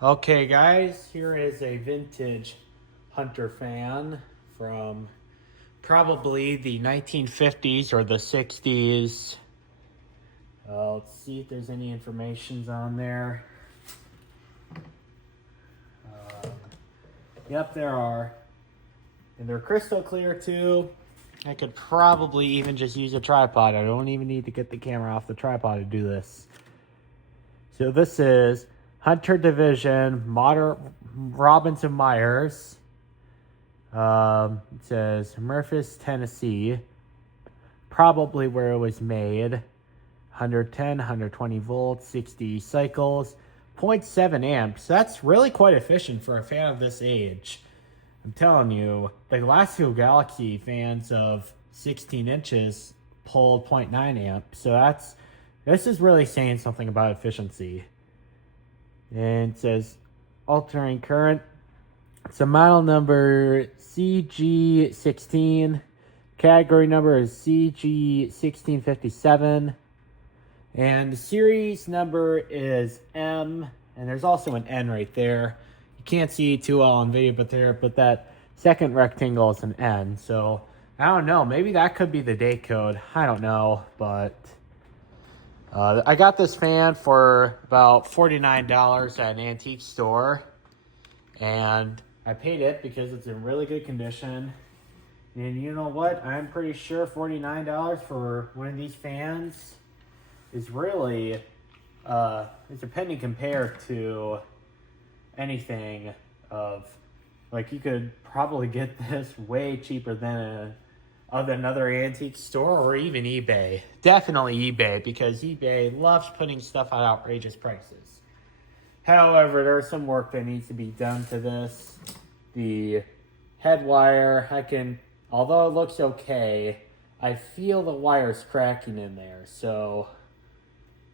Okay, guys, here is a vintage Hunter fan from probably the 1950s or the 60s. Let's see if there's any information on there. Um, yep, there are. And they're crystal clear too. I could probably even just use a tripod. I don't even need to get the camera off the tripod to do this. So this is Hunter Division Modern Robinson Myers. It says Memphis, Tennessee. Probably where it was made. 110, 120 volts, 60 cycles, 0.7 amps. That's really quite efficient for a fan of this age. I'm telling you, the last two Galaxy fans of 16 inches pulled 0.9 amps. So this is really saying something about efficiency. And it says alternating current. It's a model number CG16. Category number is CG1657. And the series number is M. And there's also an N right there. You can't see it too well on video, but that second rectangle is an N. So I don't know. Maybe that could be the date code. I don't know. But I got this fan for about $49 at an antique store. And I paid it because it's in really good condition. And you know what? I'm pretty sure $49 for one of these fans is really, it's a penny compared to anything of, like, you could probably get this way cheaper than another antique store or even eBay. Definitely eBay, because eBay loves putting stuff at outrageous prices. However, there's some work that needs to be done to this. The head wire, although it looks okay, I feel the wire's cracking in there, so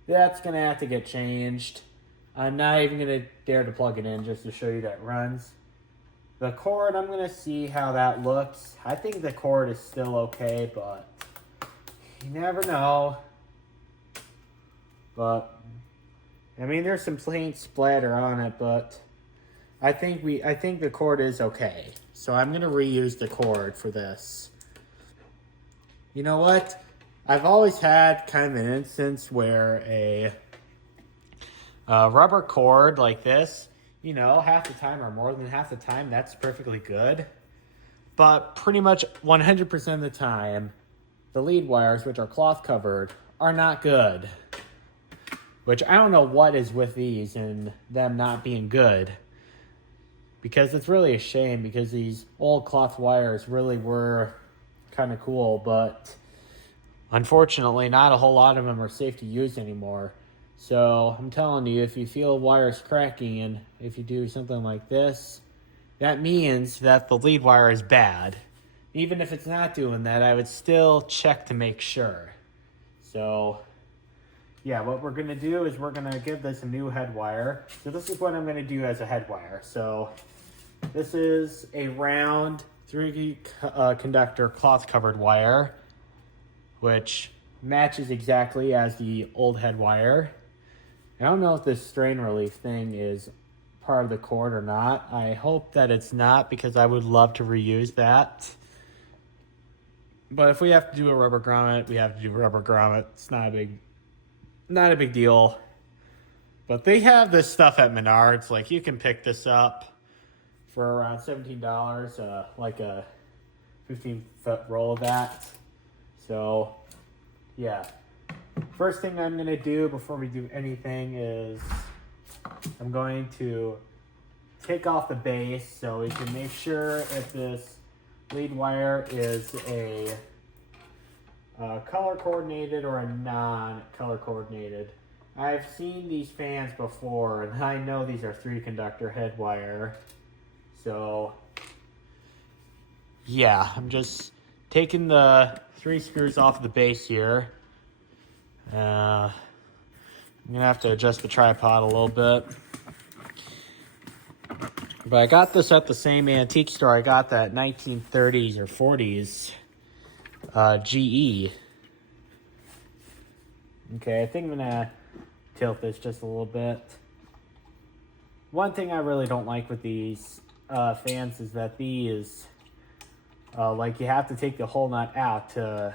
that's going to have to get changed. I'm not even going to dare to plug it in just to show you that it runs. The cord, I'm going to see how that looks. I think the cord is still okay, but you never know. But, I mean, there's some paint splatter on it, but I think the cord is okay. So I'm going to reuse the cord for this. You know what? I've always had kind of an instance where a rubber cord like this, half the time or more than half the time, that's perfectly good. But pretty much 100% of the time, the lead wires, which are cloth covered, are not good. Which I don't know what is with these and them not being good. Because it's really a shame, because these old cloth wires really were kind of cool, but unfortunately, not a whole lot of them are safe to use anymore. So I'm telling you, if you feel wires cracking and if you do something like this, that means that the lead wire is bad. Even if it's not doing that, I would still check to make sure. So yeah, what we're going to do is we're going to give this a new head wire. So this is what I'm going to do as a head wire. So this is a round 3 conductor cloth covered wire, which matches exactly as the old head wire. I don't know if this strain relief thing is part of the cord or not. I hope that it's not, because I would love to reuse that. But if we have to do a rubber grommet, we have to do a rubber grommet. It's not a big deal. But they have this stuff at Menards. Like, you can pick this up for around $17, like a 15-foot roll of that. So yeah, first thing I'm going to do before we do anything is I'm going to take off the base so we can make sure if this lead wire is a color coordinated or a non-color coordinated. I've seen these fans before, and I know these are 3 conductor head wire. So yeah, I'm just taking the 3 screws off the base here. I'm going to have to adjust the tripod a little bit. But I got this at the same antique store I got that 1930s or 40s GE. Okay, I think I'm going to tilt this just a little bit. one thing I really don't like with these fans is that these, like you have to take the whole nut out to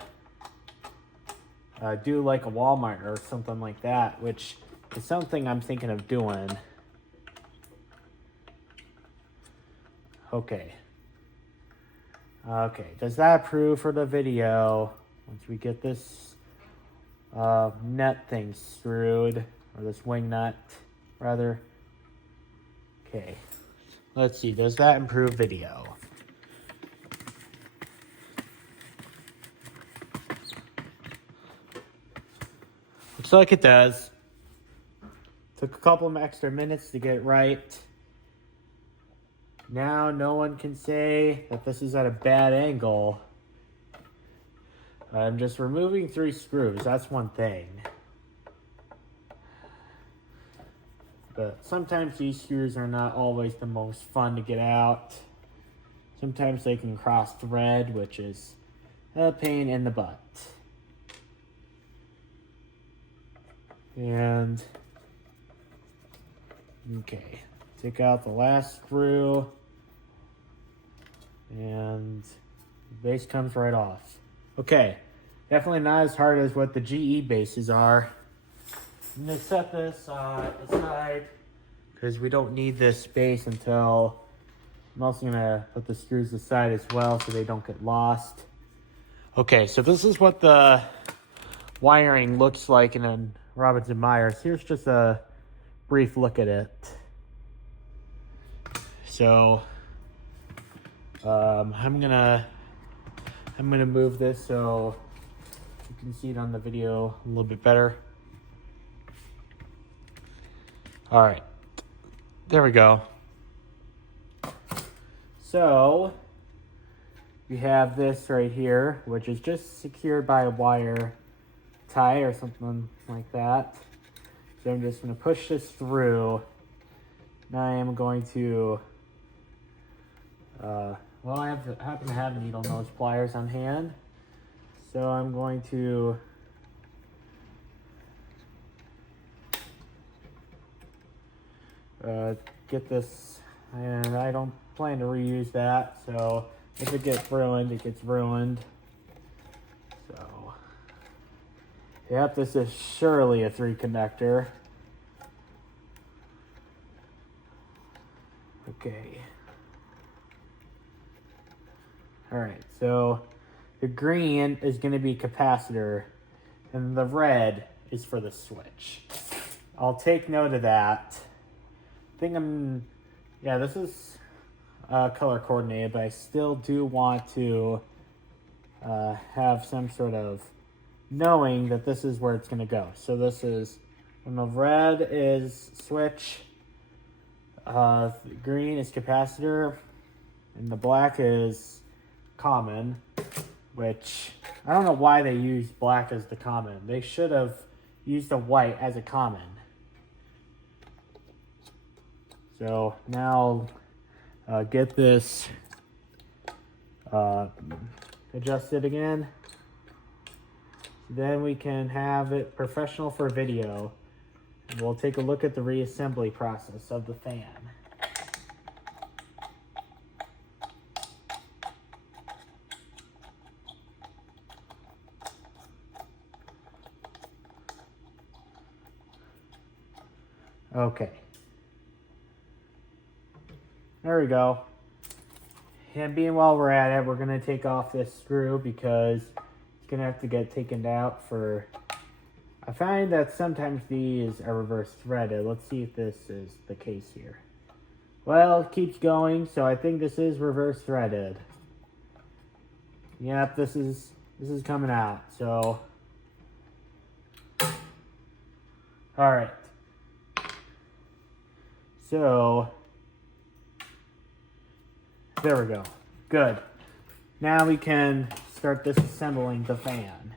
do like a Walmart or something like that, which is something I'm thinking of doing. Okay. Okay, does that approve for the video? Once we get this nut thing screwed, or this wing nut, rather. Okay, let's see, does that improve video? Looks like it does. Took a couple of extra minutes to get it right. Now no one can say that this is at a bad angle. I'm just removing 3 screws, that's one thing. But sometimes these screws are not always the most fun to get out. Sometimes they can cross thread, which is a pain in the butt. And, okay, take out the last screw. And the base comes right off. Okay, definitely not as hard as what the GE bases are. I'm gonna set this aside because we don't need this base until I'm also gonna put the screws aside as well so they don't get lost. Okay, so this is what the wiring looks like in a Robinson Myers. Here's just a brief look at it. So I'm gonna move this so you can see it on the video a little bit better. All right, there we go. So we have this right here, which is just secured by a wire tie or something like that. So I'm just gonna push this through. Now I am going to, well, I happen to have needle nose pliers on hand. So I'm going to get this, and I don't plan to reuse that, so if it gets ruined, it gets ruined. So, yep, this is surely a 3 connector. Okay. Alright, so the green is going to be capacitor, and the red is for the switch. I'll take note of that. I think yeah, this is color coordinated, but I still do want to have some sort of knowing that this is where it's going to go. So this is, when the red is switch, the green is capacitor, and the black is common, which I don't know why they used black as the common. They should have used the white as a common. So now get this adjusted again. Then we can have it professional for video. And we'll take a look at the reassembly process of the fan. Okay. There we go. And being while we're at it, we're going to take off this screw because it's going to have to get taken out for... I find that sometimes these are reverse threaded. Let's see if this is the case here. Well, it keeps going, so I think this is reverse threaded. Yep, this is coming out, so... Alright. So... There we go. Good. Now we can start disassembling the fan.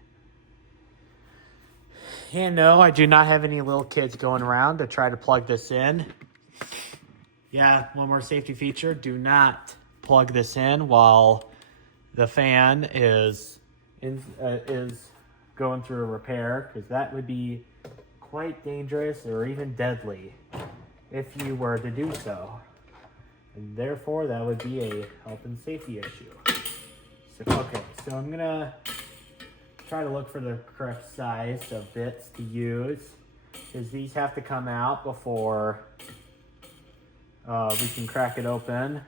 And no, I do not have any little kids going around to try to plug this in. Yeah, one more safety feature. Do not plug this in while the fan is going through a repair, because that would be quite dangerous or even deadly. if you were to do so. And therefore, that would be a health and safety issue. So I'm gonna try to look for the correct size of bits to use, because these have to come out before we can crack it open.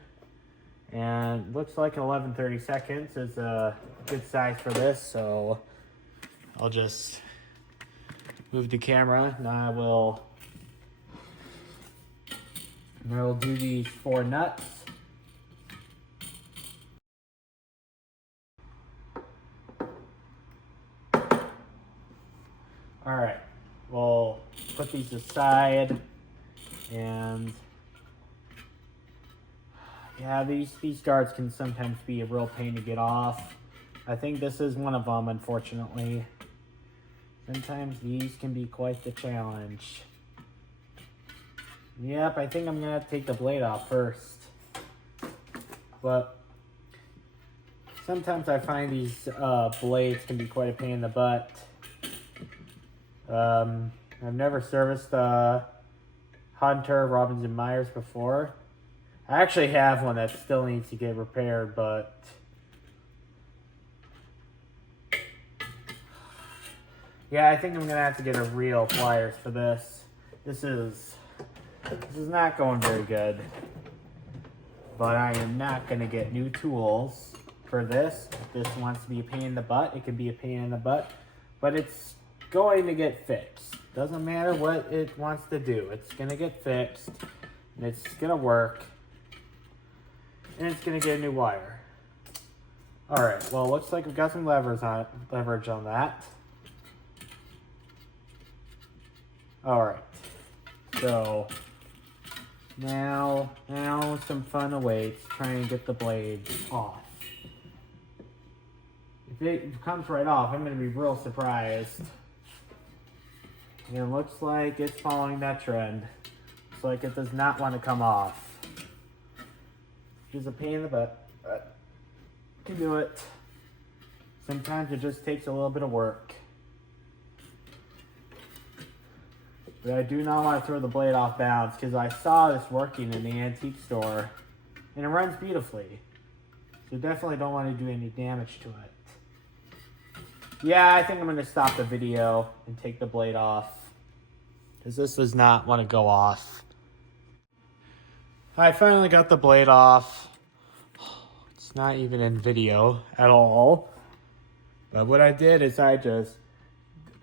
And looks like 11/30 seconds is a good size for this, so I'll just move the camera and I will do these 4 nuts. All right, we'll put these aside, and yeah, these guards can sometimes be a real pain to get off. I think this is one of them, unfortunately. Sometimes these can be quite the challenge. Yep, I think I'm gonna have to take the blade off first. But sometimes I find these blades can be quite a pain in the butt. I've never serviced a Hunter Robinson Myers before. I actually have one that still needs to get repaired, but yeah, I think I'm gonna have to get a real pliers for this. This is not going very good. But I am not gonna get new tools for this. If this wants to be a pain in the butt, it can be a pain in the butt. But it's going to get fixed. Doesn't matter what it wants to do. It's gonna get fixed. And it's gonna work. And it's gonna get a new wire. Alright, well, looks like we've got some leverage on that. Alright. So now some fun awaits trying to get the blade off. If it comes right off, I'm going to be real surprised. And it looks like it's following that trend. Looks like it does not want to come off. Which is a pain in the butt, but I can do it. Sometimes it just takes a little bit of work. But I do not want to throw the blade off balance, because I saw this working in the antique store and it runs beautifully. So definitely don't want to do any damage to it. Yeah, I think I'm going to stop the video and take the blade off, because this does not want to go off. I finally got the blade off. It's not even in video at all. But what I did is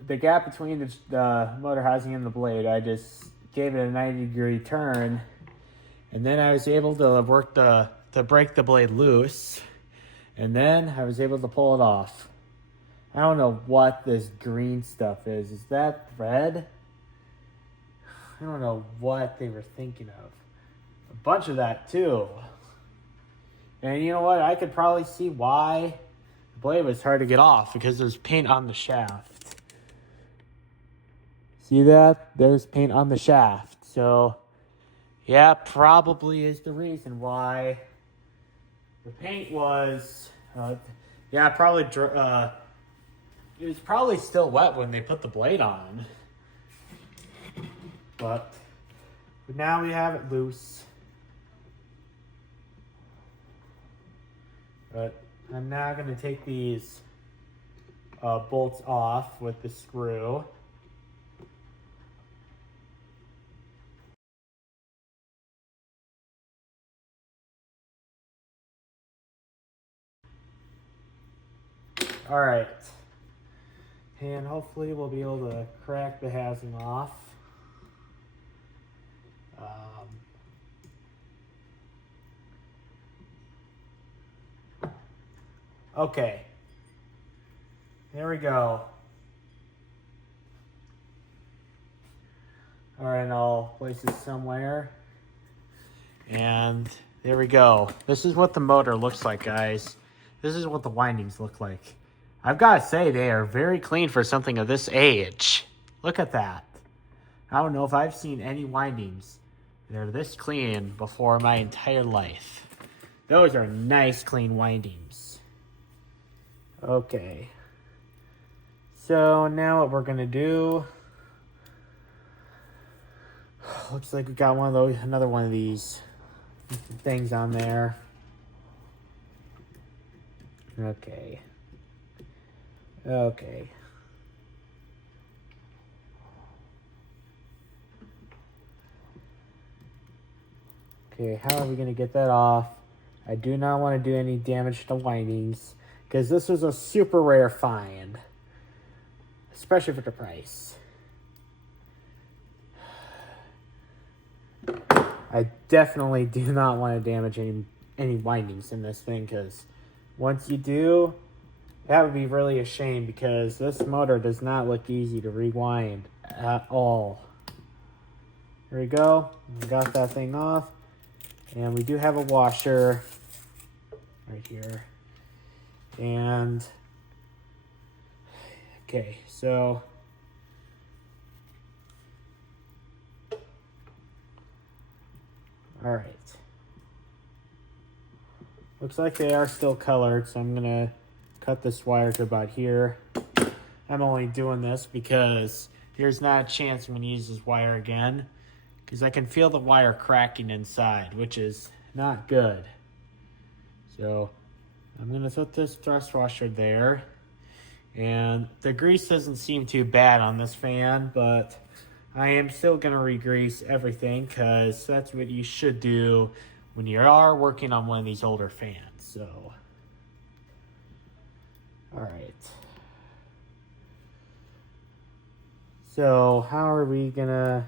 the gap between the motor housing and the blade, I just gave it a 90-degree turn, and then I was able to break the blade loose, and then I was able to pull it off. I don't know what this green stuff is. Is that thread? I don't know what they were thinking of. A bunch of that too. And you know what? I could probably see why the blade was hard to get off, because there's paint on the shaft. See that? There's paint on the shaft. So, yeah, probably is the reason why the paint was, probably, it was probably still wet when they put the blade on. But now we have it loose. But I'm now going to take these bolts off with the screw. All right, and hopefully we'll be able to crack the housing off. Okay, there we go. All right, I'll place it somewhere. And there we go. This is what the motor looks like, guys. This is what the windings look like. I've got to say, they are very clean for something of this age. Look at that. I don't know if I've seen any windings that are this clean before in my entire life. Those are nice, clean windings. Okay. So now what we're going to do, looks like we got one of those, another one of these things on there. Okay. Okay. Okay, how are we going to get that off? I do not want to do any damage to windings, because this was a super rare find, especially for the price. I definitely do not want to damage any windings in this thing, because once you do, that would be really a shame, because this motor does not look easy to rewind at all. Here we go. We got that thing off. And we do have a washer right here. And, okay, so all right. Looks like they are still colored, so I'm gonna cut this wire to about here. I'm only doing this because there's not a chance I'm gonna use this wire again, because I can feel the wire cracking inside, which is not good. So I'm gonna put this thrust washer there. And the grease doesn't seem too bad on this fan, but I am still gonna re-grease everything, because that's what you should do when you are working on one of these older fans. So, all right. So how are we gonna?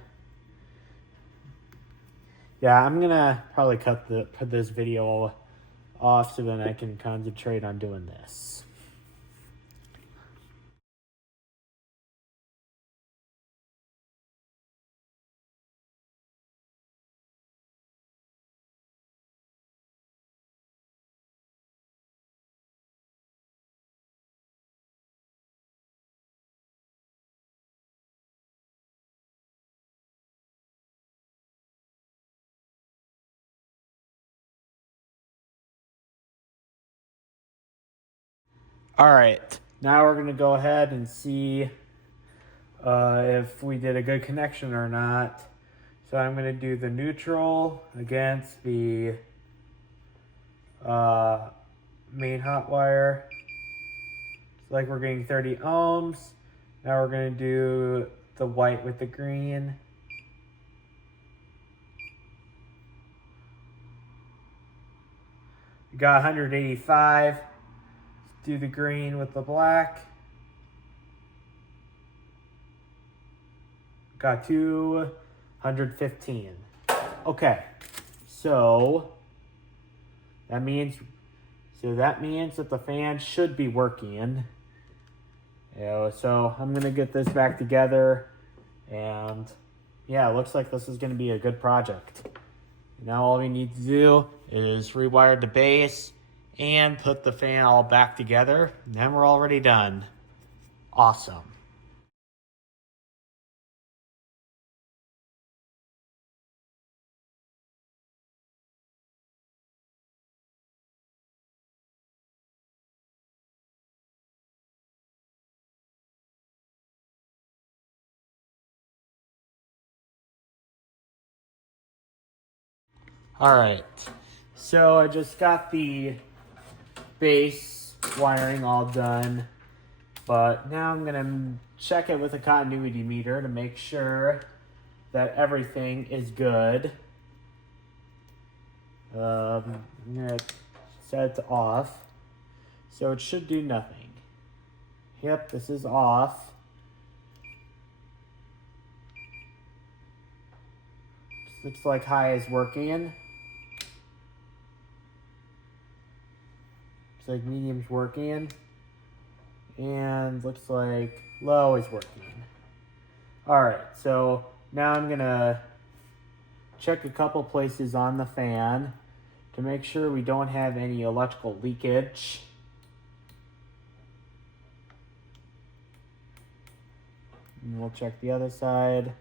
Yeah, I'm gonna probably put this video off so then I can concentrate on doing this. All right, now we're gonna go ahead and see if we did a good connection or not. So I'm gonna do the neutral against the main hot wire. It's like we're getting 30 ohms. Now we're gonna do the white with the green. We got 185. Let's do the green with the black. Got 215. Okay, so that means that the fan should be working. So I'm gonna get this back together, and yeah, it looks like this is gonna be a good project. Now all we need to do is rewire the base and put the fan all back together, and then we're already done. Awesome. All right, so I just got the base wiring all done, but now I'm gonna check it with a continuity meter to make sure that everything is good. I'm gonna set it to off, so it should do nothing. Yep, this is off. Looks like high is working. Looks like medium's working. And looks like low is working. Alright, so now I'm gonna check a couple places on the fan to make sure we don't have any electrical leakage. And we'll check the other side.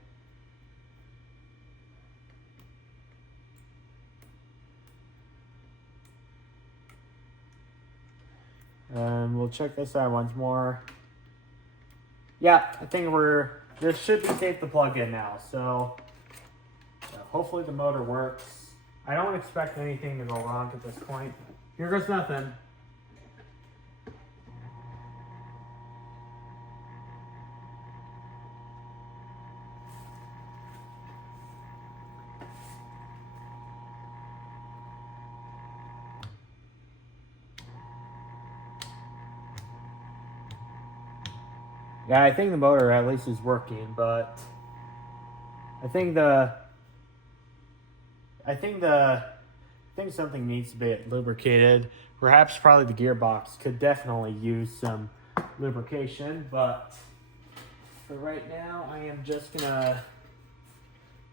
And we'll check this side once more. Yeah, I think this should be safe to plug in now. So hopefully the motor works. I don't expect anything to go wrong at this point. Here goes nothing. Yeah, I think the motor at least is working, but I think something needs to be lubricated. Perhaps probably the gearbox could definitely use some lubrication, but for right now I am just gonna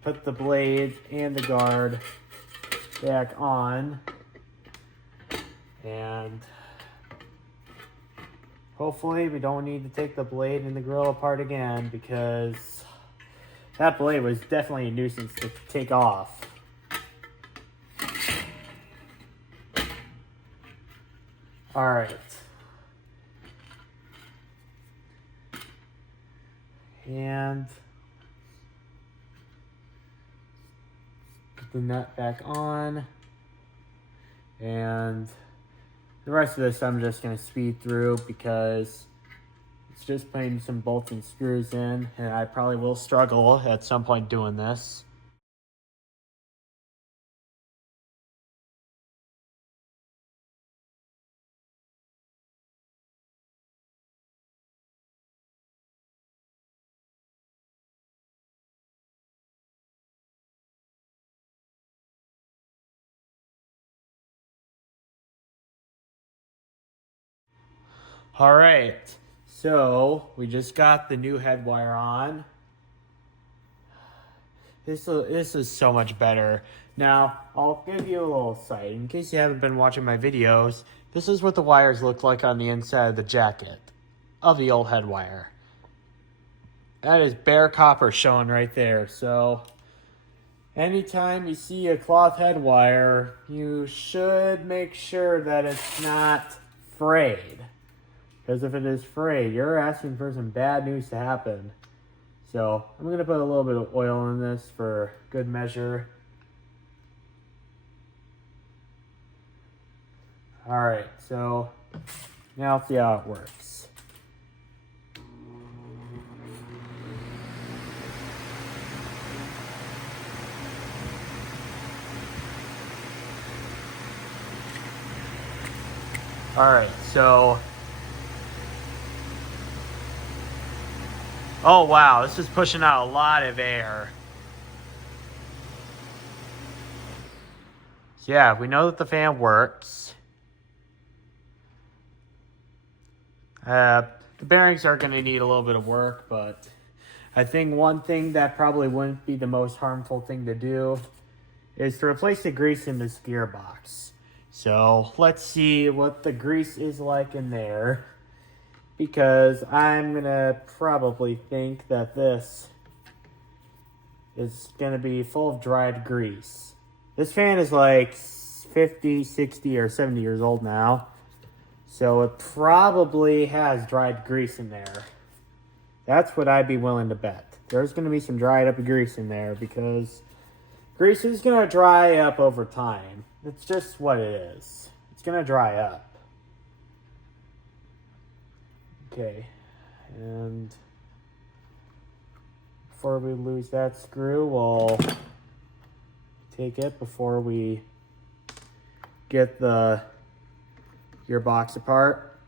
put the blade and the guard back on, and hopefully we don't need to take the blade and the grill apart again, because that blade was definitely a nuisance to take off. All right. And put the nut back on. And the rest of this I'm just going to speed through because it's just putting some bolts and screws in, and I probably will struggle at some point doing this. All right, so we just got the new head wire on. This is so much better. Now, I'll give you a little sight. In case you haven't been watching my videos, this is what the wires look like on the inside of the jacket of the old head wire. That is bare copper showing right there. So, anytime you see a cloth head wire, you should make sure that it's not frayed. Because if it is frayed, you're asking for some bad news to happen. So I'm going to put a little bit of oil in this for good measure. All right, so now let's see how it works. All right, so oh wow, this is pushing out a lot of air. So yeah, we know that the fan works. The bearings are going to need a little bit of work, but I think one thing that probably wouldn't be the most harmful thing to do is to replace the grease in this gearbox. So let's see what the grease is like in there, because I'm going to probably think that this is going to be full of dried grease. This fan is like 50, 60, or 70 years old now, so it probably has dried grease in there. That's what I'd be willing to bet. There's going to be some dried up grease in there, because grease is going to dry up over time. It's just what it is. It's going to dry up. Okay, and before we lose that screw, we'll take it before we get the gearbox apart.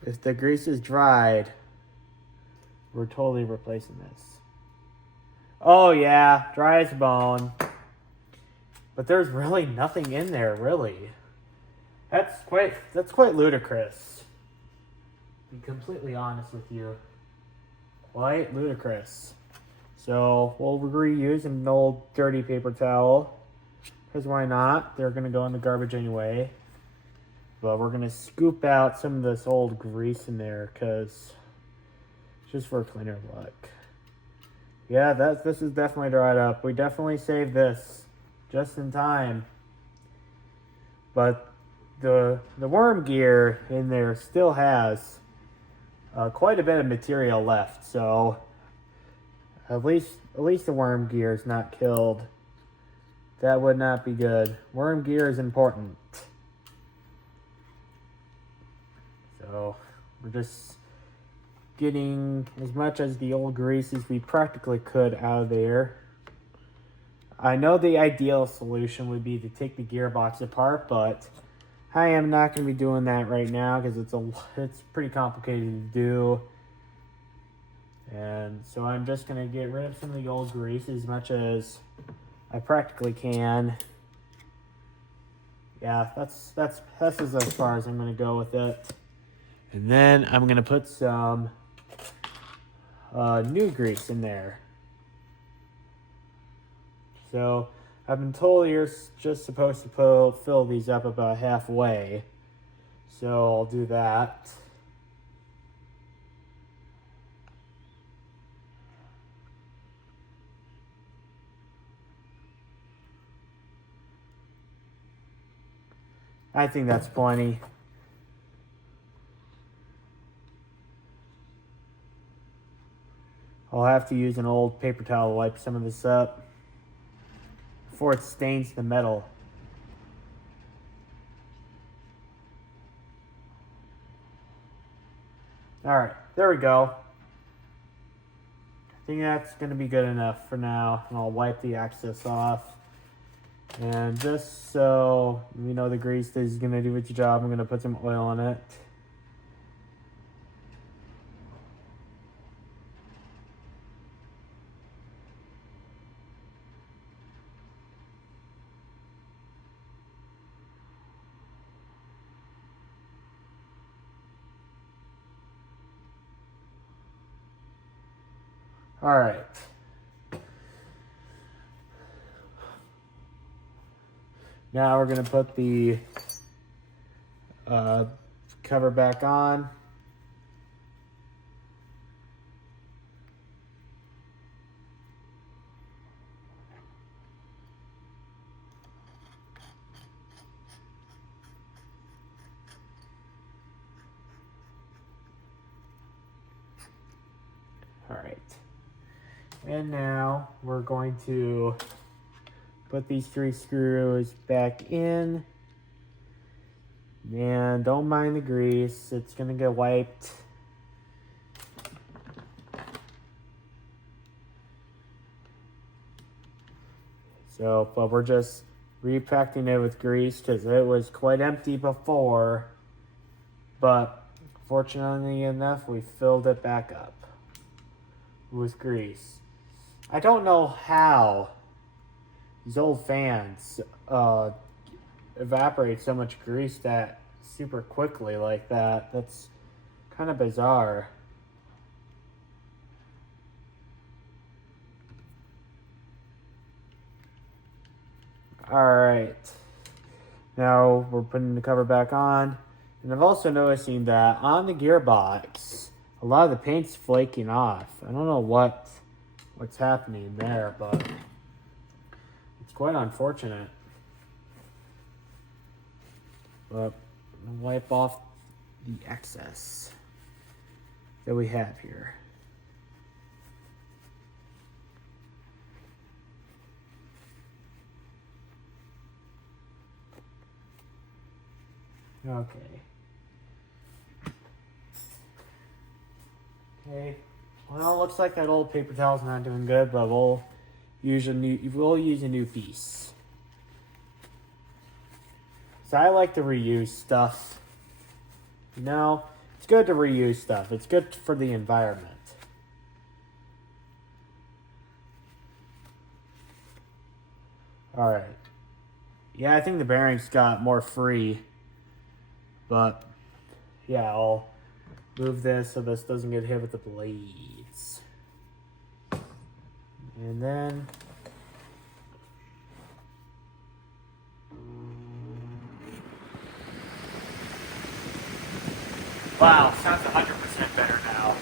But if the grease is dried, we're totally replacing this. Oh yeah, dry as a bone. But there's really nothing in there, really. That's quite ludicrous. To be completely honest with you. Quite ludicrous. So we'll reuse an old dirty paper towel. Because why not? They're going to go in the garbage anyway. But we're going to scoop out some of this old grease in there, because it's just for cleaner look. Yeah, this is definitely dried up. We definitely saved this just in time. But the worm gear in there still has quite a bit of material left. So at least At least the worm gear is not killed. That would not be good. Worm gear is important. So we're just getting as much as the old grease as we practically could out of there. I know the ideal solution would be to take the gearbox apart, but I am not going to be doing that right now because it's pretty complicated to do. And so I'm just going to get rid of some of the old grease as much as I practically can. Yeah, that's as far as I'm going to go with it. And then I'm going to put some new grease in there. So I've been told you're just supposed to fill these up about halfway. So I'll do that. I think that's plenty. I'll have to use an old paper towel to wipe some of this up before it stains the metal. Alright, there we go. I think that's going to be good enough for now. And I'll wipe the excess off. And just so you know the grease is going to do its job, I'm going to put some oil on it. All right. Now we're going to put the cover back on. All right. And now we're going to put these 3 screws back in. And don't mind the grease, it's gonna get wiped. So, but we're just repacking it with grease because it was quite empty before. But fortunately enough, we filled it back up with grease. I don't know how these old fans evaporate so much grease that super quickly like that. That's kind of bizarre. Alright. Now we're putting the cover back on. And I'm also noticing that on the gearbox, a lot of the paint's flaking off. I don't know what's happening there, but it's quite unfortunate. But I'm gonna wipe off the excess that we have here. Okay. Okay. Well, it looks like that old paper towel's not doing good, but we'll use a new piece. So I like to reuse stuff. You know, it's good to reuse stuff. It's good for the environment. All right. Yeah, I think the bearings got more free. But, yeah, I'll move this so this doesn't get hit with the blades. And then... Wow, sounds 100% better now.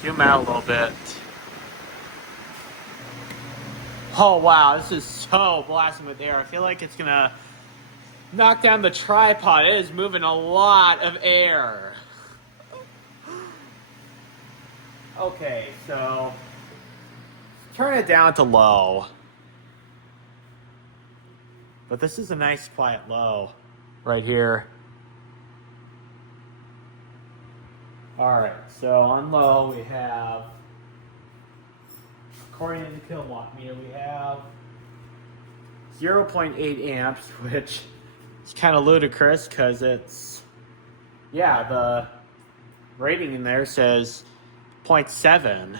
Zoom out a little bit. Oh wow, this is so blasting with air. I feel like it's gonna knock down the tripod. It is moving a lot of air. Okay, so turn it down to low. But this is a nice quiet low right here. Alright, so on low we have, according to the kilowatt meter, we have 0.8 amps, which is kind of ludicrous because it's, yeah, the rating in there says 0.7.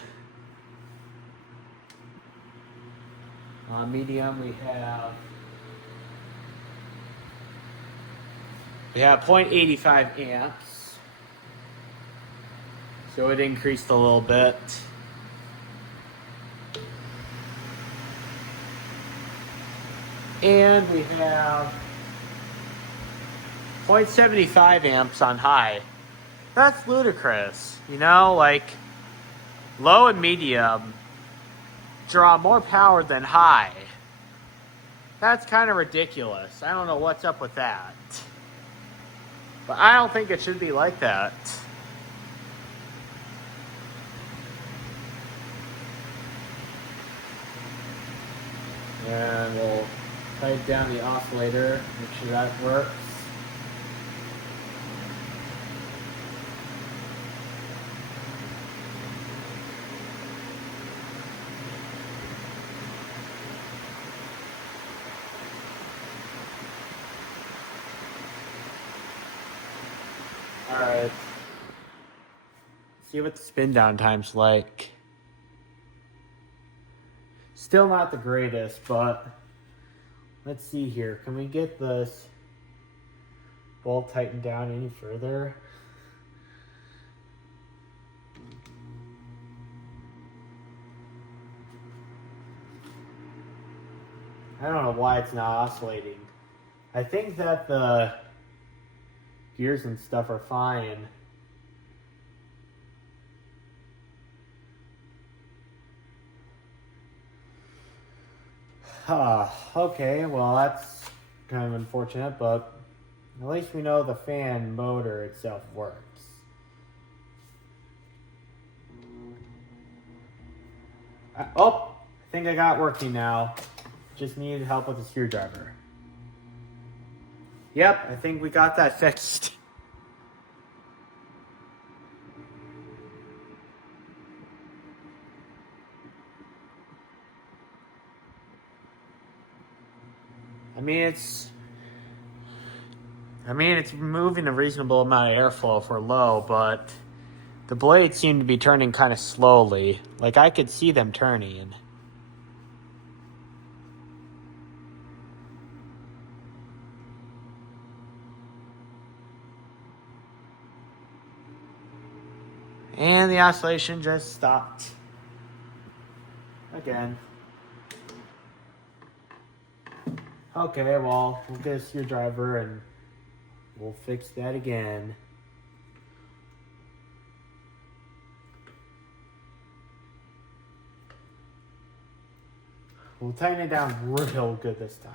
On medium we have 0.85 amps. So it increased a little bit. And we have 0.75 amps on high. That's ludicrous. You know, like low and medium draw more power than high. That's kind of ridiculous. I don't know what's up with that. But I don't think it should be like that. And we'll tighten down the oscillator, make sure that works. Alright. See what the spin down time's like. Still not the greatest, but let's see here. Can we get this bolt tightened down any further? I don't know why it's not oscillating. I think that the gears and stuff are fine. Okay, well that's kind of unfortunate, but at least we know the fan motor itself works. I think I got it working now. Just needed help with the screwdriver. Yep, I think we got that fixed. I mean, it's moving a reasonable amount of airflow for low, but the blades seem to be turning kind of slowly. Like, I could see them turning. And the oscillation just stopped. Again. Okay, well, we'll get a screwdriver and we'll fix that again. We'll tighten it down real good this time.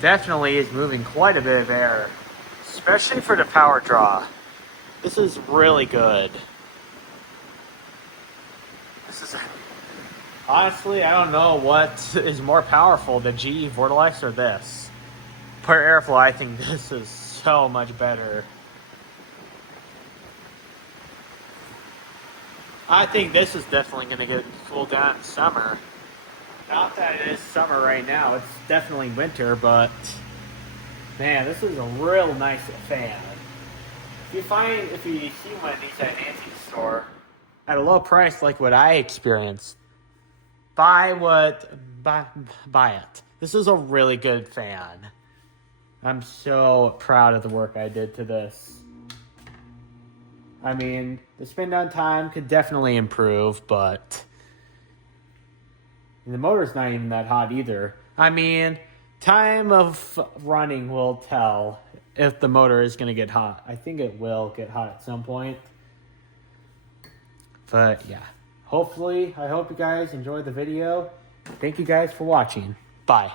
Definitely is moving quite a bit of air, especially for the power draw. This is really good. Honestly, I don't know what is more powerful, the GE Vortex or this. Per airflow, I think this is so much better. I think this is definitely going to get cooled down in summer. Not that it is summer right now, it's definitely winter, but man, this is a real nice fan. If you see one of these at Nancy's store at a low price like what I experienced, buy it. This is a really good fan. I'm so proud of the work I did to this. I mean, the spin down time could definitely improve, but the motor's not even that hot either. I mean, time of running will tell if the motor is going to get hot. I think it will get hot at some point. But yeah, hopefully, I hope you guys enjoyed the video. Thank you guys for watching. Bye.